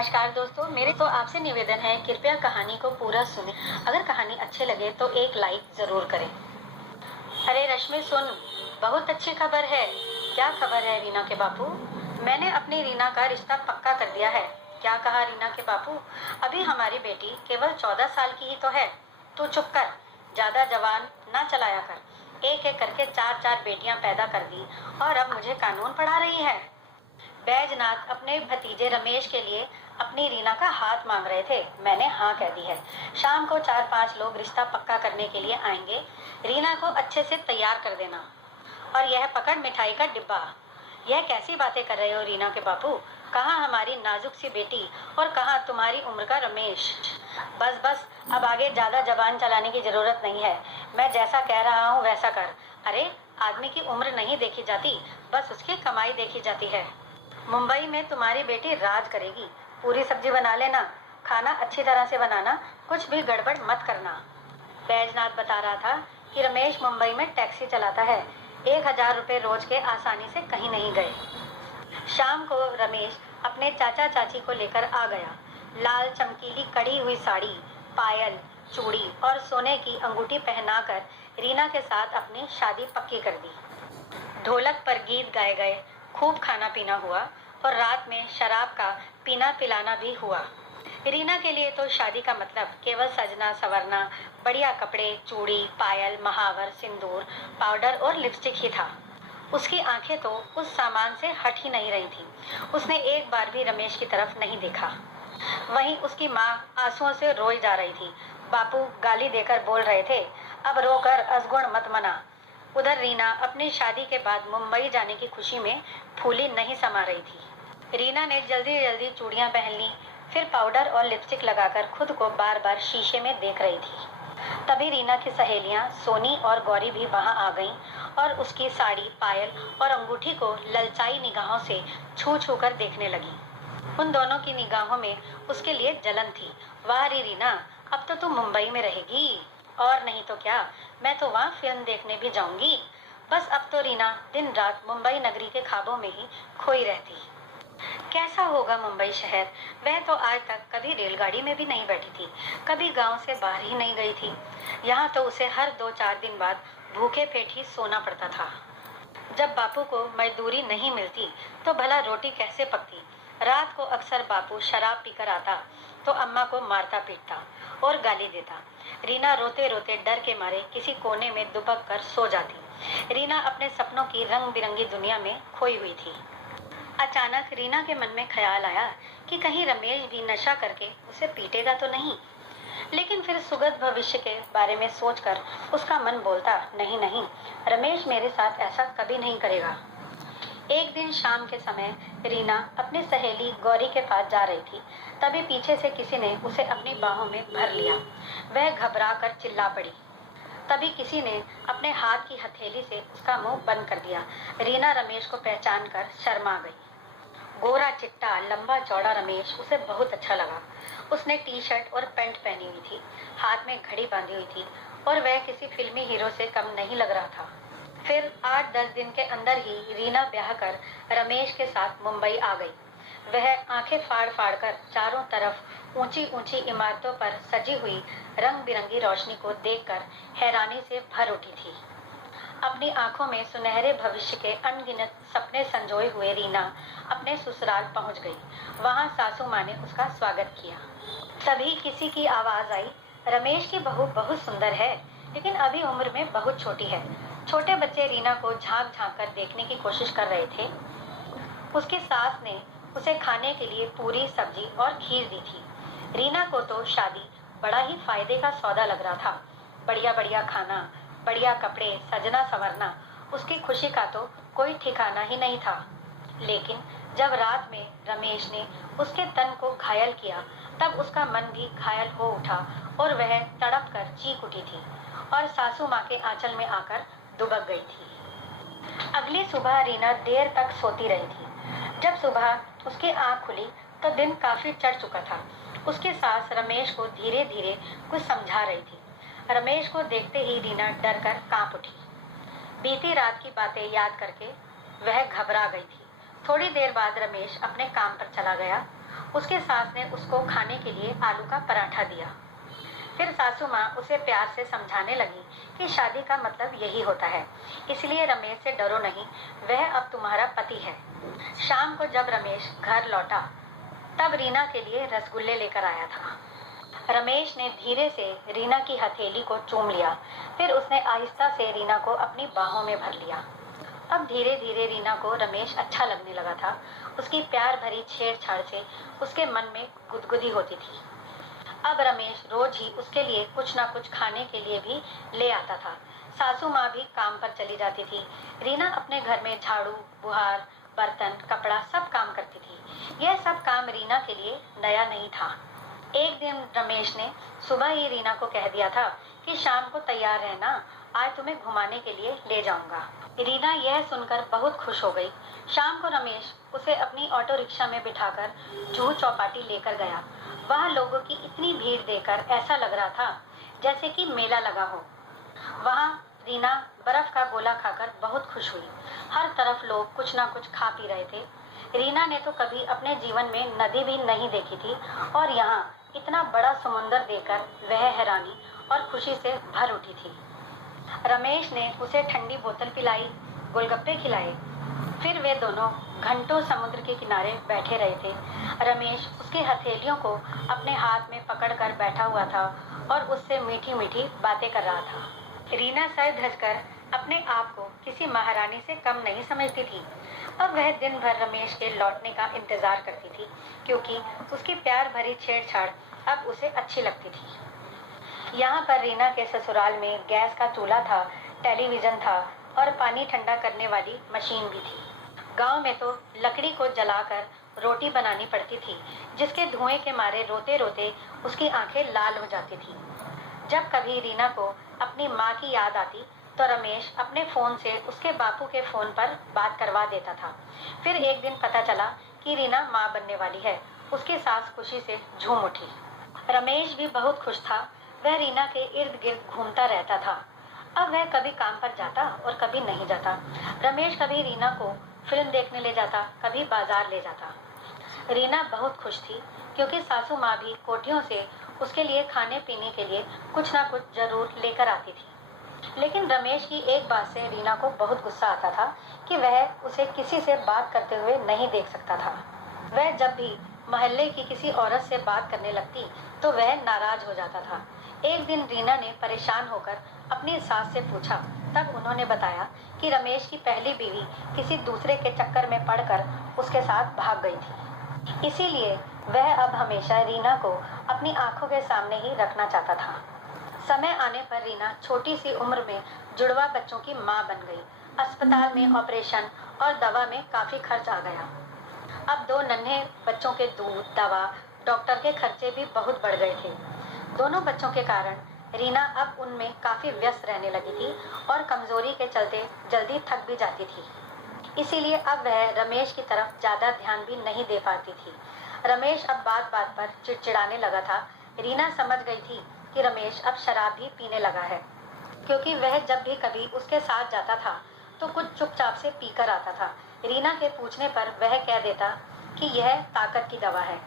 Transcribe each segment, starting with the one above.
नमस्कार दोस्तों, मेरे तो आपसे निवेदन है, कृपया कहानी को पूरा सुनें। अगर कहानी अच्छी लगे तो एक लाइक जरूर करें। अरे रश्मि सुन, बहुत अच्छी खबर है। क्या खबर है रीना के बापू? मैंने अपनी रीना का रिश्ता पक्का कर दिया है। क्या कहा रीना के बापू? अभी हमारी बेटी केवल 14 साल की ही तो है। तू चुप कर, ज्यादा जवान ना चलाया कर। एक एक करके 4-4 बेटियां पैदा कर दी और अब मुझे कानून पढ़ा रही है। बैजनाथ अपने भतीजे रमेश के लिए अपनी रीना का हाथ मांग रहे थे। मैंने हाँ कह दी है। शाम को 4-5 लोग रिश्ता पक्का करने के लिए आएंगे। रीना को अच्छे से तैयार कर देना। और यह पकड़ मिठाई का डिब्बा। यह कैसी बातें कर रहे हो रीना के बापू? कहाँ हमारी नाजुक सी बेटी और कहाँ तुम्हारी उम्र का रमेश? बस बस, अब आगे ज्यादा जबान चलाने की जरूरत नहीं है। मैं जैसा कह रहा हूँ वैसा कर। अरे, आदमी की उम्र नहीं देखी जाती, बस उसकी कमाई देखी जाती है। मुंबई में तुम्हारी बेटी राज करेगी। पूरी सब्जी बना लेना, खाना अच्छी तरह से बनाना, कुछ भी गड़बड़ मत करना। बैजनाथ बता रहा था कि रमेश मुंबई में टैक्सी चलाता है। 1000 रुपए रोज के आसानी से कहीं नहीं गए। शाम को रमेश अपने चाचा चाची को लेकर आ गया। लाल चमकीली कड़ी हुई साड़ी, पायल, चूड़ी और सोने की अंगूठी पहनाकर रीना के साथ अपनी शादी पक्की कर दी। ढोलक पर गीत गाए गए, खूब खाना पीना हुआ और रात में शराब का पीना पिलाना भी हुआ। रीना के लिए तो शादी का मतलब केवल सजना सवरना, बढ़िया कपड़े, चूड़ी, पायल, महावर, सिंदूर, पाउडर और लिपस्टिक ही था। उसकी आंखें तो उस सामान से हट ही नहीं रही थी। उसने एक बार भी रमेश की तरफ नहीं देखा। वहीं उसकी माँ आंसुओं से रोई जा रही थी। बापू गाली देकर बोल रहे थे, अब रोकर अवगुण मत मना। उधर रीना अपनी शादी के बाद मुंबई जाने की खुशी में फूली नहीं समा रही थी। रीना ने जल्दी जल्दी चूड़ियां पहन ली, फिर पाउडर और लिपस्टिक लगाकर खुद को बार बार शीशे में देख रही थी। तभी रीना की सहेलियां सोनी और गौरी भी वहां आ गईं और उसकी साड़ी, पायल और अंगूठी को ललचाई निगाहों से छू छू कर देखने लगी। उन दोनों की निगाहों में उसके लिए जलन थी। वाह रे रीना, अब तो तुम मुंबई में रहेगी। और नहीं तो क्या, मैं तो वहाँ फिल्म देखने भी जाऊंगी। बस अब तो रीना दिन रात मुंबई नगरी के ख्वाबों में ही खोई रहती। कैसा होगा मुंबई शहर? वह तो आज तक कभी रेलगाड़ी में भी नहीं बैठी थी, कभी गांव से बाहर ही नहीं गई थी। यहाँ तो उसे हर 2-4 दिन बाद भूखे पेट ही सोना पड़ता था। जब बापू को मजदूरी नहीं मिलती तो भला रोटी कैसे पकती? रात को अक्सर बापू शराब पीकर आता तो अम्मा को मारता पीटता और गाली देता। रीना रोते रोते डर के मारे किसी कोने में दुबक कर सो जाती। रीना अपने सपनों की रंग बिरंगी दुनिया में खोई हुई थी। अचानक रीना के मन में ख्याल आया कि कहीं रमेश भी नशा करके उसे पीटेगा तो नहीं। लेकिन फिर सुगत भविष्य के बारे में सोचकर उसका मन बोलता, नहीं नहीं, रमेश मेरे साथ ऐसा कभी नहीं करेगा। एक दिन शाम के समय रीना अपनी सहेली गौरी के पास जा रही थी। तभी पीछे से किसी ने उसे अपनी बाहों में भर लिया। वह घबरा कर चिल्ला पड़ी। तभी किसी ने अपने हाथ की हथेली से उसका मुंह बंद कर दिया। रीना रमेश को पहचान कर शर्मा गई। गोरा चिट्टा लंबा चौड़ा रमेश उसे बहुत अच्छा लगा। उसने टी शर्ट और पैंट पहनी हुई थी, हाथ में घड़ी बांधी हुई थी और वह किसी फिल्मी हीरो से कम नहीं लग रहा था। फिर 8-10 दिन के अंदर ही रीना ब्याह कर रमेश के साथ मुंबई आ गई। वह आंखें फाड़ फाड़ कर चारों तरफ ऊंची ऊंची इमारतों पर सजी हुई रंग बिरंगी रोशनी को देखकर हैरानी से भर उठी थी। अपनी आंखों में सुनहरे भविष्य के अनगिनत सपने संजोए हुए रीना अपने ससुराल पहुंच गई। वहां सासू माँ ने उसका स्वागत किया। तभी किसी की आवाज आई, रमेश की बहू बहुत सुंदर है, लेकिन अभी उम्र में बहुत छोटी है। छोटे बच्चे रीना को झांक झांक कर देखने की कोशिश कर रहे थे। उसकी सास ने उसे खाने के लिए पूरी, सब्जी और खीर दी थी। रीना को तो शादी बड़ा ही फायदे का सौदा लग रहा था। बढ़िया बढ़िया खाना, बढ़िया कपड़े, सजना संवरना, उसकी खुशी का तो कोई ठिकाना ही नहीं था। लेकिन जब रात में रमेश ने उसके तन को घायल किया, तब उसका मन भी घायल हो उठा और वह तड़प कर चीख उठी थी और सासू माँ के आंचल में आकर दुबक गई थी। अगली सुबह रीना देर तक सोती रही थी। जब सुबह उसकी आंख खुली तो दिन काफी चढ़ चुका था। उसकी सास रमेश को धीरे धीरे कुछ समझा रही थी। रमेश को देखते ही रीना डर कर कांप उठी। बीती रात की बातें याद करके वह घबरा गई थी। थोड़ी देर बाद रमेश अपने काम पर चला गया उसके सास ने उसको खाने के लिए आलू का पराठा दिया। फिर सासू माँ उसे प्यार से समझाने लगी कि शादी का मतलब यही होता है, इसलिए रमेश से डरो नहीं, वह अब तुम्हारा पति है। शाम को जब रमेश घर लौटा तब रीना के लिए रसगुल्ले लेकर आया था। रमेश ने धीरे से रीना की हथेली को चूम लिया, फिर उसने आहिस्ता से रीना को अपनी बाहों में भर लिया। अब धीरे धीरे रीना को रमेश अच्छा लगने लगा था। उसकी प्यार भरी छेड़छाड़ से उसके मन में गुदगुदी होती थी। अब रमेश रोज ही उसके लिए कुछ ना कुछ खाने के लिए भी ले आता था। सासू माँ भी काम पर चली जाती थी। रीना अपने घर में झाड़ू, बुहार, बर्तन, कपड़ा सब काम करती थी। यह सब काम रीना के लिए नया नहीं था। एक दिन रमेश ने सुबह ही रीना को कह दिया था कि शाम को तैयार रहना, आज तुम्हें घुमाने के लिए ले जाऊंगा। रीना यह सुनकर बहुत खुश हो गई। शाम को रमेश उसे अपनी ऑटो रिक्शा में बिठाकर जुहू चौपाटी लेकर गया। वहां लोगों की इतनी भीड़ देखकर ऐसा लग रहा था जैसे कि मेला लगा हो। वहां रीना बर्फ का गोला खाकर बहुत खुश हुई। हर तरफ लोग कुछ ना कुछ खा पी रहे थे। रीना ने तो कभी अपने जीवन में नदी भी नहीं देखी थी और यहाँ इतना बड़ा समुंदर देखकर वह हैरानी और खुशी से भर उठी थी। रमेश ने उसे ठंडी बोतल पिलाई, गोलगप्पे खिलाए। फिर वे दोनों घंटों समुद्र के किनारे बैठे रहे थे। रमेश उसकी हथेलियों को अपने हाथ में पकड़कर बैठा हुआ था और उससे मीठी मीठी बातें कर रहा था। रीना सर धंसकर अपने आप को किसी महारानी से कम नहीं समझती थी। अब वह दिन भर रमेश के लौटने का इंतजार करती थी, क्योंकि उसकी प्यार भरी छेड़छाड़ अब उसे अच्छी लगती थी। यहाँ पर रीना के ससुराल में गैस का चूल्हा था, टेलीविजन था और पानी ठंडा करने वाली मशीन भी थी। गांव में तो लकड़ी को जलाकर रोटी बनानी पड़ती थी, जिसके धुएं के मारे रोते रोते उसकी आंखें लाल हो जाती थी। जब कभी रीना को अपनी माँ की याद आती तो रमेश अपने फोन से उसके बापू के फोन पर बात करवा देता था। फिर एक दिन पता चला कि रीना माँ बनने वाली है। उसकी सास खुशी से झूम उठी। रमेश भी बहुत खुश था। वह रीना के इर्द गिर्द घूमता रहता था। अब वह कभी काम पर जाता और कभी नहीं जाता। रमेश कभी रीना को फिल्म देखने ले जाता, कभी बाजार ले जाता। रीना बहुत खुश थी, क्योंकि सासू माँ भी कोठियों से उसके लिए खाने पीने के लिए कुछ ना कुछ जरूर लेकर आती थी। लेकिन रमेश की एक बात से रीना को बहुत गुस्सा आता था कि वह उसे किसी से बात करते हुए नहीं देख सकता था। वह जब भी मोहल्ले की किसी औरत से बात करने लगती तो वह नाराज हो जाता था। एक दिन रीना ने परेशान होकर अपनी सास से पूछा, तब उन्होंने बताया कि रमेश की पहली बीवी किसी दूसरे के चक्कर में पड़कर उसके साथ भाग गई थी। इसीलिए वह अब हमेशा रीना को अपनी आंखों के सामने ही रखना चाहता था। समय आने पर रीना छोटी सी उम्र में जुड़वा बच्चों की माँ बन गई। अस्पताल में ऑपरेशन और दवा में काफी खर्च आ गया। अब 2 नन्हे बच्चों के दूध, दवा, डॉक्टर के खर्चे भी बहुत बढ़ गए थे। दोनों बच्चों के कारण रीना अब उनमें काफी व्यस्त रहने लगी थी और कमजोरी के चलते जल्दी थक भी जाती थी। इसीलिए अब वह रमेश की तरफ ज्यादा ध्यान भी नहीं दे पाती थी। रमेश अब बात बात पर चिड़चिड़ाने लगा था। रीना समझ गई थी कि रमेश अब शराब भी पीने लगा है, क्योंकि वह जब भी कभी उसके साथ जाता था तो कुछ चुपचाप से पीकर आता था। रीना के पूछने पर वह कह देता कि यह ताकत की दवा है।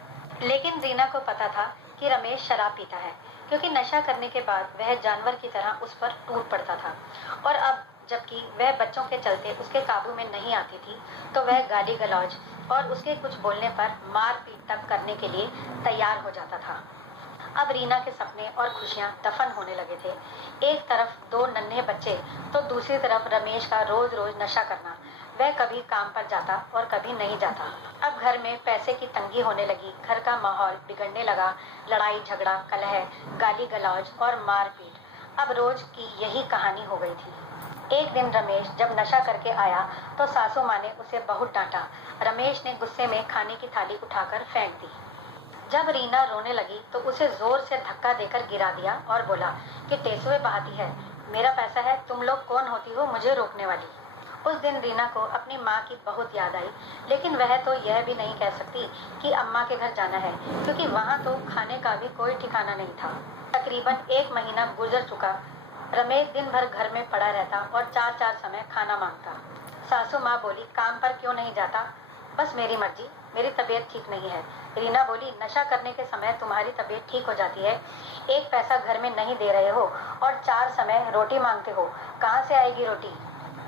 लेकिन रीना को पता था कि रमेश शराब पीता है, क्योंकि नशा करने के बाद वह जानवर की तरह उस पर टूट पड़ता था। और अब जबकि वह बच्चों के चलते उसके काबू में नहीं आती थी तो वह गाली गलौज और उसके कुछ बोलने पर मार पीट तक करने के लिए तैयार हो जाता था। अब रीना के सपने और खुशियां दफन होने लगे थे। एक तरफ 2 नन्हे बच्चे तो दूसरी तरफ रमेश का रोज रोज नशा करना। वह कभी काम पर जाता और कभी नहीं जाता। अब घर में पैसे की तंगी होने लगी। घर का माहौल बिगड़ने लगा। लड़ाई झगड़ा, कलह, गाली गलौज और मारपीट अब रोज की यही कहानी हो गई थी। एक दिन रमेश जब नशा करके आया तो सासू माँ ने उसे बहुत डांटा। रमेश ने गुस्से में खाने की थाली उठाकर फेंक दी। जब रीना रोने लगी तो उसे जोर से धक्का देकर गिरा दिया और बोला कि टेसुए बहाती है, मेरा पैसा है, तुम लोग कौन होती हो मुझे रोकने वाली। उस दिन रीना को अपनी माँ की बहुत याद आई, लेकिन वह तो यह भी नहीं कह सकती कि अम्मा के घर जाना है, क्योंकि वहाँ तो खाने का भी कोई ठिकाना नहीं था। तकरीबन 1 महीना गुजर चुका। रमेश दिन भर घर में पड़ा रहता और 4-4 समय खाना मांगता। सासू माँ बोली, काम पर क्यों नहीं जाता? बस मेरी मर्जी, मेरी तबीयत ठीक नहीं है। रीना बोली, नशा करने के समय तुम्हारी तबीयत ठीक हो जाती है, एक पैसा घर में नहीं दे रहे हो और 4 समय रोटी मांगते हो, कहाँ से आएगी रोटी?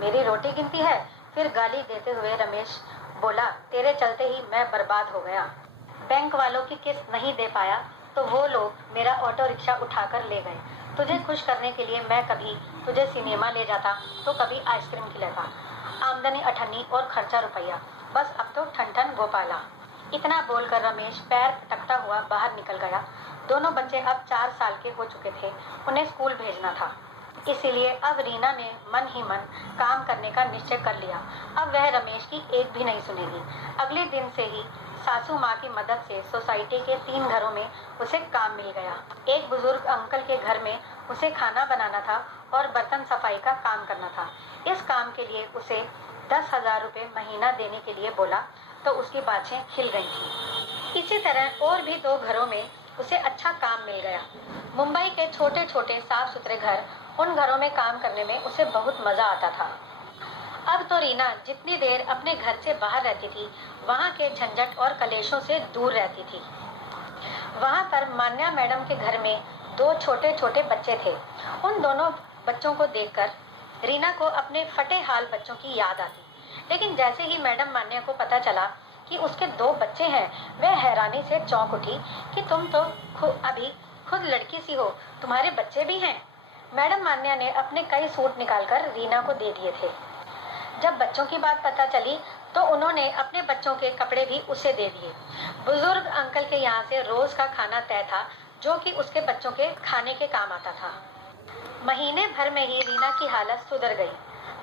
मेरी रोटी गिनती है? फिर गाली देते हुए रमेश बोला, तेरे चलते ही मैं बर्बाद हो गया। बैंक वालों की किस्त नहीं दे पाया तो वो लोग मेरा ऑटो रिक्शा उठाकर ले गए। तुझे खुश करने के लिए मैं कभी तुझे सिनेमा ले जाता तो कभी आइसक्रीम खिलाता। आमदनी अठन्नी और खर्चा रुपया, बस अब तो ठन ठन गोपाला। इतना बोलकर रमेश पैर पटकता हुआ बाहर निकल गया। दोनों बच्चे अब 4 साल के हो चुके थे, उन्हें स्कूल भेजना था। इसीलिए अब रीना ने मन ही मन काम करने का निश्चय कर लिया। अब वह रमेश की एक भी नहीं सुनेगी। अगले दिन से ही सासू माँ की मदद से सोसाइटी के 3 घरों में उसे काम मिल गया। एक बुजुर्ग अंकल के घर में उसे खाना बनाना था और बर्तन सफाई का काम करना था। इस काम के लिए उसे 10,000 रुपये महीना देने के लिए बोला तो उसकी बातें खिल गई थी। इसी तरह और भी 2 घरों में उसे अच्छा काम मिल गया। मुंबई के छोटे छोटे साफ सुथरे घर, उन घरों में काम करने में उसे बहुत मजा आता था। अब तो रीना जितनी देर अपने घर से बाहर रहती थी, वहाँ के झंझट और कलेशों से दूर रहती थी। वहाँ पर मान्या मैडम के घर में 2 छोटे छोटे बच्चे थे। उन दोनों बच्चों को देखकर रीना को अपने फटे हाल बच्चों की याद आती। लेकिन जैसे ही मैडम मान्या को पता चला कि उसके 2 बच्चे हैं, वह हैरानी से चौंक उठी कि तुम तो अभी खुद लड़की सी हो, तुम्हारे बच्चे भी हैं। मैडम मान्या ने अपने कई सूट निकालकर रीना को दे दिए थे। जब बच्चों की बात पता चली तो उन्होंने अपने बच्चों के कपड़े भी उसे दे दिए। बुजुर्ग अंकल के यहाँ से रोज का खाना तय था, जो कि उसके बच्चों के खाने के काम आता था। महीने भर में ही रीना की हालत सुधर गई।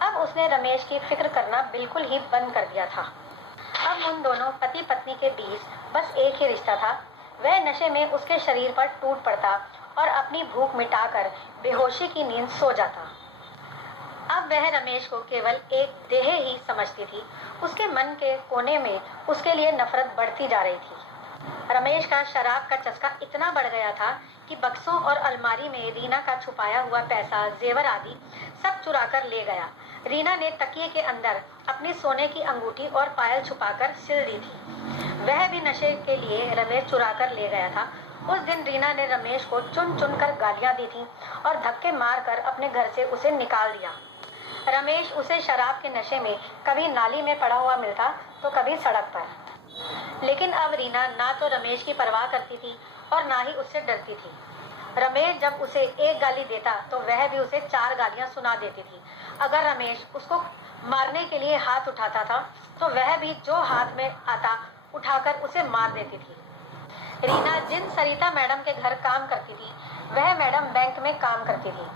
अब उसने रमेश की फिक्र करना बिल्कुल ही बंद कर दिया था। अब उन दोनों पति पत्नी के बीच बस एक ही रिश्ता था। वह नशे में उसके शरीर पर टूट पड़ता और अपनी भूख मिटाकर बेहोशी की नींद सो जाता। अब वह रमेश को केवल एक देह ही समझती थी। उसके मन के कोने में उसके लिए नफरत बढ़ती जा रही थी। रमेश का शराब का चस्का इतना बढ़ गया था कि बक्सों और अलमारी में रीना का छुपाया हुआ पैसा, जेवर आदि सब चुरा कर ले गया। रीना ने तकिए के अंदर अपनी सोने की अंगूठी और पायल छुपाकर सिल दी थी। वह भी नशे के लिए रमेश चुरा कर ले गया था। उस दिन रीना ने रमेश को चुन चुन कर गालियां दी थी और धक्के मारकर अपने घर से उसे निकाल दिया। रमेश उसे शराब के नशे में कभी नाली में पड़ा हुआ मिलता तो कभी सड़क पर। लेकिन अब रीना ना तो रमेश की परवाह करती थी और ना ही उससे डरती थी। रमेश जब उसे एक गाली देता तो वह भी उसे 4 गालियां सुना देती थी। अगर रमेश उसको मारने के लिए हाथ उठाता था तो वह भी जो हाथ में आता उठाकर उसे मार देती थी। रीना जिन सरिता मैडम के घर काम करती थी, वह मैडम बैंक में काम करती थी।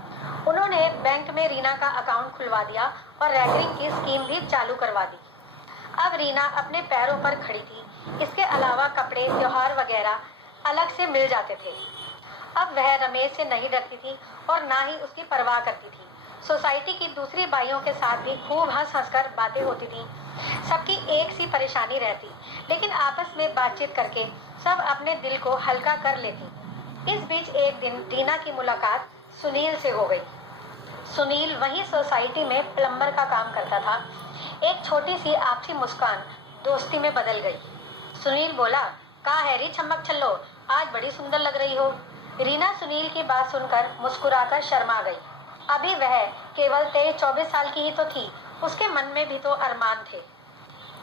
उन्होंने बैंक में रीना का अकाउंट खुलवा दिया और रैगिंग की स्कीम भी चालू करवा दी। अब रीना अपने पैरों पर खड़ी थी। इसके अलावा कपड़े, त्योहार वगैरह अलग से मिल जाते थे। अब वह रमेश से नहीं डरती थी और ना ही उसकी परवाह करती थी। सोसाइटी की दूसरी बाइयों के साथ भी खूब हंस हंसकर बातें होती थी। सबकी एक सी परेशानी रहती, लेकिन आपस में बातचीत करके सब अपने दिल को हल्का कर लेती। इस बीच एक दिन रीना की मुलाकात सुनील से हो गई। सुनील वही सोसाइटी में प्लम्बर का काम करता था। एक छोटी सी आपसी मुस्कान दोस्ती में बदल गई। सुनील बोला, कहाँ है री छम्मक छल्लो, आज बड़ी सुंदर लग रही हो। रीना सुनील की बात सुनकर मुस्कुराकर शर्मा गई। अभी वह केवल 23-24 साल की ही तो थी, उसके मन में भी तो अरमान थे।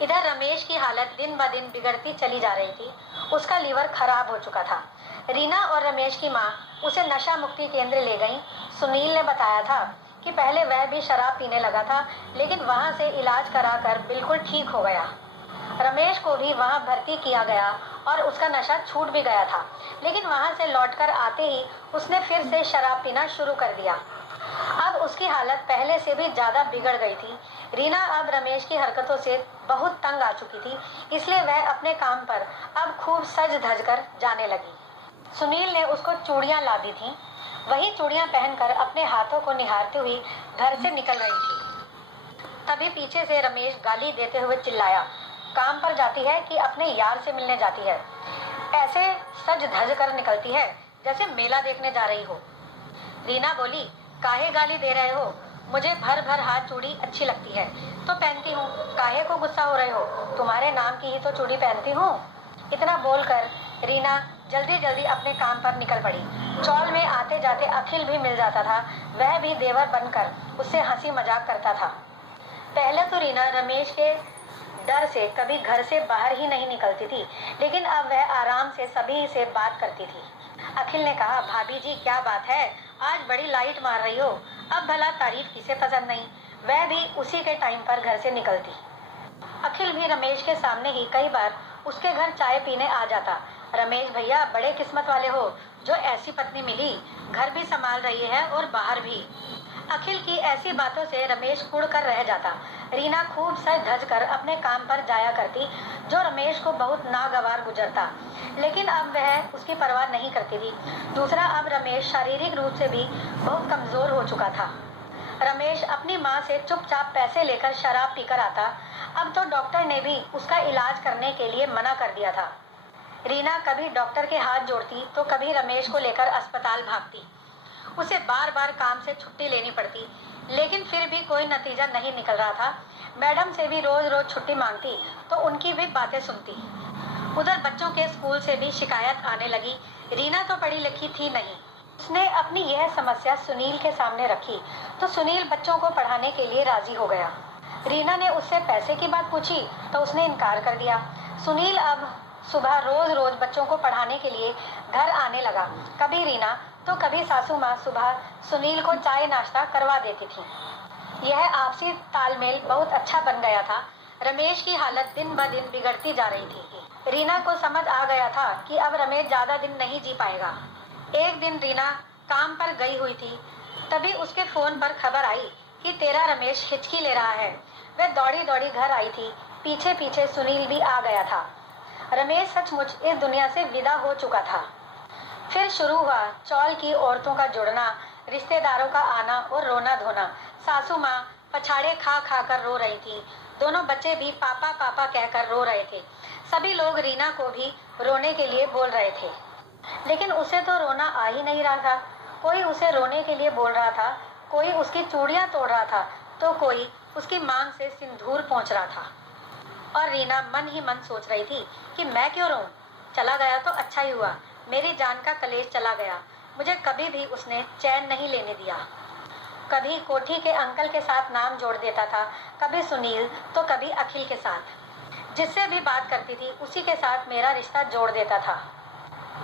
इधर रमेश की हालत दिन ब दिन बिगड़ती चली जा रही थी। उसका लीवर खराब हो चुका था। रीना और रमेश की माँ उसे नशा मुक्ति केंद्र ले गई। सुनील ने बताया था कि पहले वह भी शराब पीने लगा था, लेकिन वहाँ से इलाज कराकर बिल्कुल ठीक हो गया। रमेश को भी वहाँ भर्ती किया गया और उसका नशा छूट भी गया था, लेकिन वहाँ से लौटकर आते ही उसने फिर से शराब पीना शुरू कर दिया। अब उसकी हालत पहले से भी ज्यादा बिगड़ गई थी। रीना अब रमेश की हरकतों से बहुत तंग आ चुकी थी, इसलिए वह अपने काम पर अब खूब सज धज कर जाने लगी। सुनील ने उसको चूड़ियां ला दी थी। वही चूड़ियां पहनकर अपने हाथों को निहारती हुई घर से निकल रही थी। तभी पीछे से रमेश गाली देते हुए चिल्लाया, काम पर जाती है कि अपने यार से मिलने जाती है? ऐसे सज धज कर निकलती है जैसे मेला देखने जा रही हो। रीना बोली, काहे गाली दे रहे हो? मुझे भर भर हाथ चूड़ी अच्छी लगती है तो पहनती हूँ, काहे को गुस्सा हो रहे हो? तुम्हारे नाम की ही तो चूड़ी पहनती हूँ। इतना बोलकर रीना जल्दी जल्दी अपने काम पर निकल पड़ी। चौल में आते जाते अखिल भी मिल जाता था, वह भी देवर बनकर उससे हंसी मजाक करता था। पहले तो रीना रमेश के डर से कभी घर से बाहर ही नहीं निकलती थी, लेकिन अब वह आराम से सभी से बात करती थी। अखिल ने कहा, भाभी जी क्या बात है, आज बड़ी लाइट मार रही हो। अब भला तारीफ किसे पसंद नहीं। वह भी उसी के टाइम पर घर से निकलती। अखिल भी रमेश के सामने ही कई बार उसके घर चाय पीने आ जाता। रमेश भैया बड़े किस्मत वाले हो, जो ऐसी पत्नी मिली, घर भी संभाल रही है और बाहर भी। अखिल की ऐसी बातों से रमेश कुड़ कर रह जाता। रीना खूब सज धज कर अपने काम पर जाया करती, जो रमेश को बहुत नागवार गुजरता, लेकिन अब वह उसकी परवाह नहीं करती थी। दूसरा, अब रमेश शारीरिक रूप से भी बहुत कमजोर हो चुका था। रमेश अपनी माँ से चुपचाप पैसे लेकर शराब पीकर आता। अब तो डॉक्टर ने भी उसका इलाज करने के लिए मना कर दिया था। रीना कभी डॉक्टर के हाथ जोड़ती तो कभी रमेश को लेकर अस्पताल भागती। उसे बार बार काम से छुट्टी लेनी पड़ती, लेकिन फिर भी कोई नतीजा नहीं निकल रहा था। मैडम से भी रोज रोज छुट्टी मांगती तो उनकी भी बातें सुनती। उधर बच्चों के स्कूल से भी शिकायत आने लगी। रीना तो पढ़ी लिखी थी नहीं। उसने अपनी यह समस्या सुनील के सामने रखी तो सुनील बच्चों को पढ़ाने के लिए राजी हो गया। रीना ने उससे पैसे की बात पूछी तो उसने इनकार कर दिया। सुनील अब सुबह रोज रोज बच्चों को पढ़ाने के लिए घर आने लगा। कभी रीना तो कभी सासू माँ सुबह सुनील को चाय नाश्ता करवा देती थी। यह आपसी तालमेल बहुत अच्छा बन गया था। रमेश की हालत दिन ब दिन बिगड़ती जा रही थी। रीना को समझ आ गया था कि अब रमेश ज्यादा दिन नहीं जी पाएगा। एक दिन रीना काम पर गई हुई थी, तभी उसके फोन पर खबर आई कि तेरा रमेश हिचकी ले रहा है। वह दौड़ी दौड़ी घर आई थी। पीछे पीछे सुनील भी आ गया था। रमेश सचमुच इस दुनिया से विदा हो चुका था। फिर शुरू हुआ चौल की औरतों का जुड़ना, रिश्तेदारों का आना और रोना धोना। सासू माँ पछाड़े खा खा कर रो रही थी। दोनों बच्चे भी पापा पापा कहकर रो रहे थे। सभी लोग रीना को भी रोने के लिए बोल रहे थे, लेकिन उसे तो रोना आ ही नहीं रहा था। कोई उसे रोने के लिए बोल रहा था, कोई उसकी चूड़ियां तोड़ रहा था, तो कोई उसकी मांग से सिंदूर पोंछ रहा था। और रीना मन ही मन सोच रही थी कि मैं क्यों रोऊं? चला गया तो अच्छा ही हुआ। मेरी जान का कलेश चला गया। मुझे कभी भी उसने चैन नहीं लेने दिया। कभी कोठी के अंकल के साथ नाम जोड़ देता था, कभी सुनील तो कभी अखिल के साथ। जिससे भी बात करती थी उसी के साथ मेरा रिश्ता जोड़ देता था।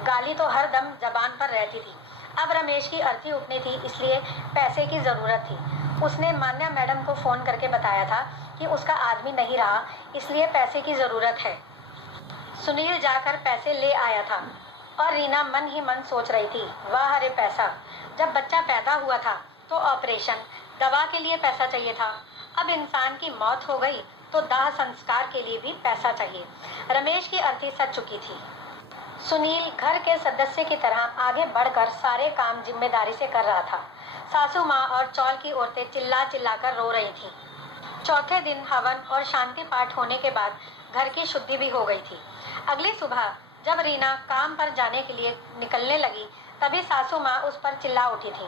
गाली तो हर दम जबान पर रहती थी। अब रमेश की अर्थी उठनी थी, इसलिए पैसे की जरूरत थी। उसने मान्या मैडम को फोन करके बताया था कि उसका आदमी नहीं रहा, इसलिए पैसे की जरूरत है। सुनील जाकर पैसे ले आया था और रीना मन ही मन सोच रही थी, वाह अरे पैसा। जब बच्चा पैदा हुआ था तो ऑपरेशन, दवा के लिए पैसा चाहिए था। अब इंसान की मौत हो गई तो दाह संस्कार के लिए भी पैसा चाहिए। रमेश की अर्थी सच चुकी थी। सुनील घर के सदस्य की तरह आगे बढ़कर सारे काम जिम्मेदारी से कर रहा था। सासू माँ और चौल की औरतें चिल्ला चिल्ला कर रो रही थी। चौथे दिन हवन और शांति पाठ होने के बाद घर की शुद्धि भी हो गई थी। अगली सुबह जब रीना काम पर जाने के लिए निकलने लगी, तभी सासू माँ उस पर चिल्ला उठी थी,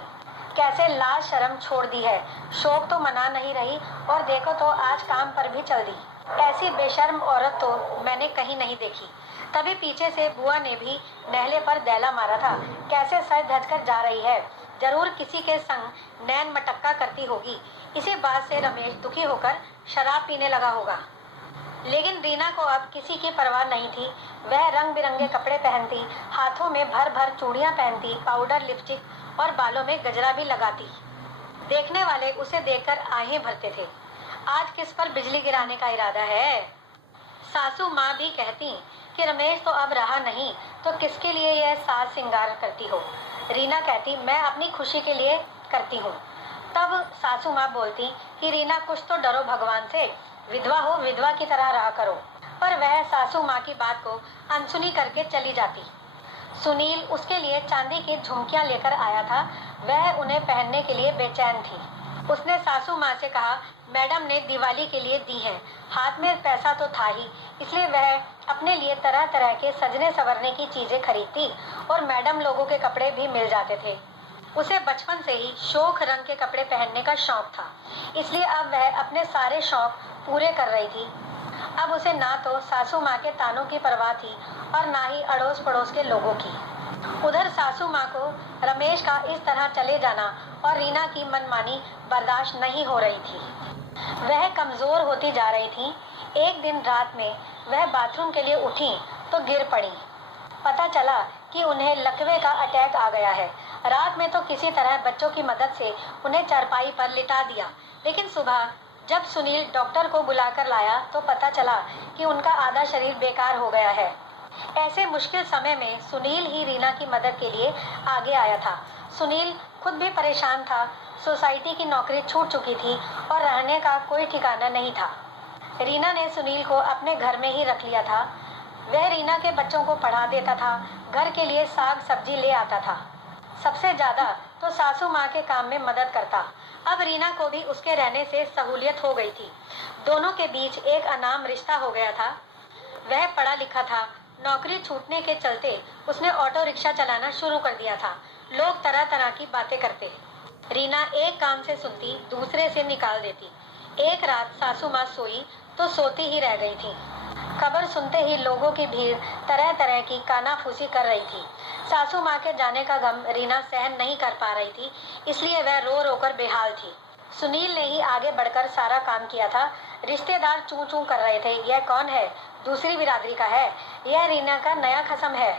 कैसे लाज शर्म छोड़ दी है, शौक तो मना नहीं रही और देखो तो आज काम पर भी चल दी। ऐसी बेशर्म औरत तो मैंने कहीं नहीं देखी। तभी पीछे से बुआ ने भी नहले पर दैला मारा था, कैसे सज धज कर जा रही है, जरूर किसी के संग नैन मटक्का करती होगी। इसी बात से रमेश दुखी होकर शराब पीने लगा होगा। लेकिन रीना को अब किसी की परवाह नहीं थी। वह रंग बिरंगे कपड़े पहनती, हाथों में भर भर चूड़ियां पहनती, पाउडर, लिपस्टिक और बालों में गजरा भी लगाती। देखने वाले उसे देखकर आहें भरते थे। आज किस पर बिजली गिराने का इरादा है? सासू माँ भी कहती कि रमेश तो अब रहा नहीं, तो किसके लिए यह साज सिंगार करती हो? रीना कहती, मैं अपनी खुशी के लिए करती हूँ। तब सासू माँ बोलती कि रीना कुछ तो डरो भगवान से, विधवा हो विधवा की तरह रहा करो। पर वह सासू माँ की बात को अनसुनी करके चली जाती। सुनील उसके लिए चांदी की झुमकियां लेकर आया था। वह उन्हें पहनने के लिए बेचैन थी। उसने सासू माँ से कहा, मैडम ने दिवाली के लिए दी है। हाथ में पैसा तो था ही, इसलिए वह अपने लिए तरह तरह के सजने संवरने की चीजें खरीदती और मैडम लोगों के कपड़े भी मिल जाते थे। उसे बचपन से ही शोख रंग के कपड़े पहनने का शौक था, इसलिए अब वह अपने सारे शौक पूरे कर रही थी। अब उसे ना तो सासू माँ के तानों की परवाह थी और ना ही अड़ोस पड़ोस के लोगों की। उधर सासू माँ को रमेश का इस तरह चले जाना और रीना की मनमानी बर्दाश्त नहीं हो रही थी। वह कमजोर होती जा रही थी। एक दिन रात में वह बाथरूम के लिए उठी तो गिर पड़ी। पता चला कि उन्हें लकवे का अटैक आ गया है। रात में तो किसी तरह बच्चों की मदद से उन्हें चारपाई पर लिटा दिया, लेकिन सुबह जब सुनील डॉक्टर को बुलाकर लाया तो पता चला कि उनका आधा शरीर बेकार हो गया है। ऐसे मुश्किल समय में सुनील ही रीना की मदद के लिए आगे आया था। सुनील खुद भी परेशान था। सोसाइटी की नौकरी छूट चुकी थी और रहने का कोई ठिकाना नहीं था। रीना ने सुनील को अपने घर में ही रख लिया था। वह रीना के बच्चों को पढ़ा देता था, घर के लिए साग सब्जी ले आता था। सबसे ज्यादा तो सासू माँ के काम में मदद करता। अब रीना को भी उसके रहने से सहूलियत हो गई थी। दोनों के बीच एक अनाम रिश्ता हो गया था। वह पढ़ा लिखा था। नौकरी छूटने के चलते उसने ऑटो रिक्शा चलाना शुरू कर दिया था। लोग तरह तरह की बातें करते। रीना एक कान से सुनती, दूसरे से निकाल देती। एक रात सासू माँ सोई तो सोती ही रह गई थी। खबर सुनते ही लोगों की भीड़ तरह तरह की कानाफूसी कर रही थी। सासू माँ के जाने का गम रीना सहन नहीं कर पा रही थी, इसलिए वह रो रो कर बेहाल थी। सुनील ने ही आगे बढ़कर सारा काम किया था। रिश्तेदार चूं चूं कर रहे थे, यह कौन है? दूसरी बिरादरी का है, यह रीना का नया खसम है।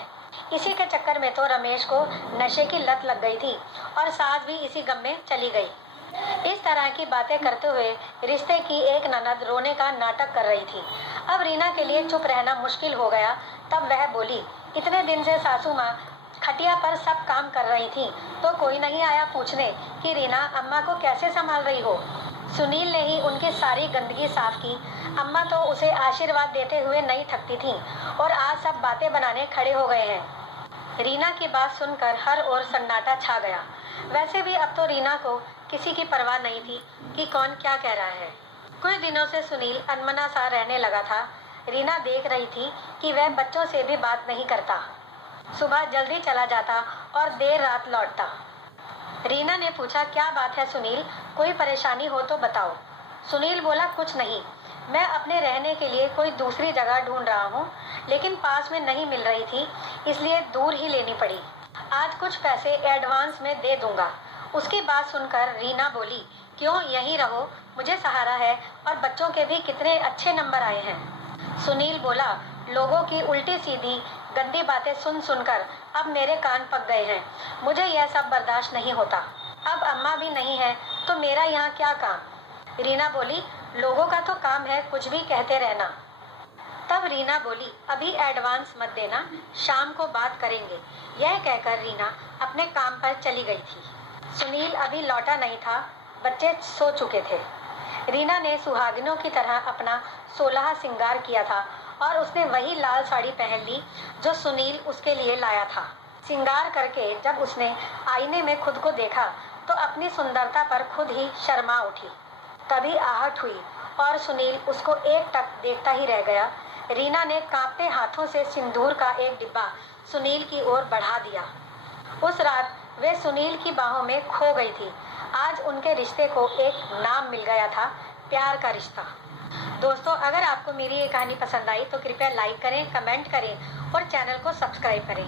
इसी के चक्कर में तो रमेश को नशे की लत लग गई थी और सास भी इसी गम में चली गई। इस तरह की बातें करते हुए रिश्ते की एक ननद रोने का नाटक कर रही थी। अब रीना के लिए चुप रहना मुश्किल हो गया। तब वह बोली, इतने दिन से सासू माँ खटिया पर सब काम कर रही थी तो कोई नहीं आया पूछने कि रीना अम्मा को कैसे संभाल रही हो। सुनील ने ही उनकी सारी गंदगी साफ की। अम्मा तो उसे आशीर्वाद देते हुए नहीं थकती थी और आज सब बातें बनाने खड़े हो गए हैं। रीना की बात सुनकर हर ओर सन्नाटा छा गया। वैसे भी अब तो रीना को किसी की परवाह नहीं थी कि कौन क्या कह रहा है। कुछ दिनों से सुनील अनमना सा रहने लगा था। रीना देख रही थी कि वह बच्चों से भी बात नहीं करता। सुबह जल्दी चला जाता और देर रात लौटता। रीना ने पूछा, क्या बात है सुनील, कोई परेशानी हो तो बताओ। सुनील बोला, कुछ नहीं, मैं अपने रहने के लिए कोई दूसरी जगह ढूंढ रहा हूँ, लेकिन पास में नहीं मिल रही थी, इसलिए दूर ही लेनी पड़ी। आज कुछ पैसे एडवांस में दे दूंगा। उसकी बात सुनकर रीना बोली, क्यों, यहीं रहो, मुझे सहारा है और बच्चों के भी कितने अच्छे नंबर आए हैं। सुनील बोला, लोगों की उल्टी सीधी गंदी बातें सुन सुनकर अब मेरे कान पक गए हैं। मुझे यह सब बर्दाश्त नहीं होता। अब अम्मा भी नहीं है तो मेरा यहाँ क्या काम। रीना बोली, लोगों का तो काम है कुछ भी कहते रहना। तब रीना बोली, अभी एडवांस मत देना, शाम को बात करेंगे। यह कहकर रीना अपने काम पर चली गई थी। सुनील अभी लौटा नहीं था। बच्चे सो चुके थे। रीना ने सुहागिनों की तरह अपना 16 श्रृंगार किया था और उसने वही लाल साड़ी पहन ली जो सुनील उसके लिए लाया था। श्रृंगार करके जब उसने आईने में खुद को देखा तो अपनी सुंदरता पर खुद ही शर्मा उठी। तभी आहट हुई और सुनील उसको एकटक देखता ही रह गया। रीना ने कांपते हाथों से सिंदूर का एक डिब्बा सुनील की ओर बढ़ा दिया। उस रात वे सुनील की बाहों में खो गई थी। आज उनके रिश्ते को एक नाम मिल गया था, प्यार का रिश्ता। दोस्तों, अगर आपको मेरी ये कहानी पसंद आई तो कृपया लाइक करें, कमेंट करें और चैनल को सब्सक्राइब करें।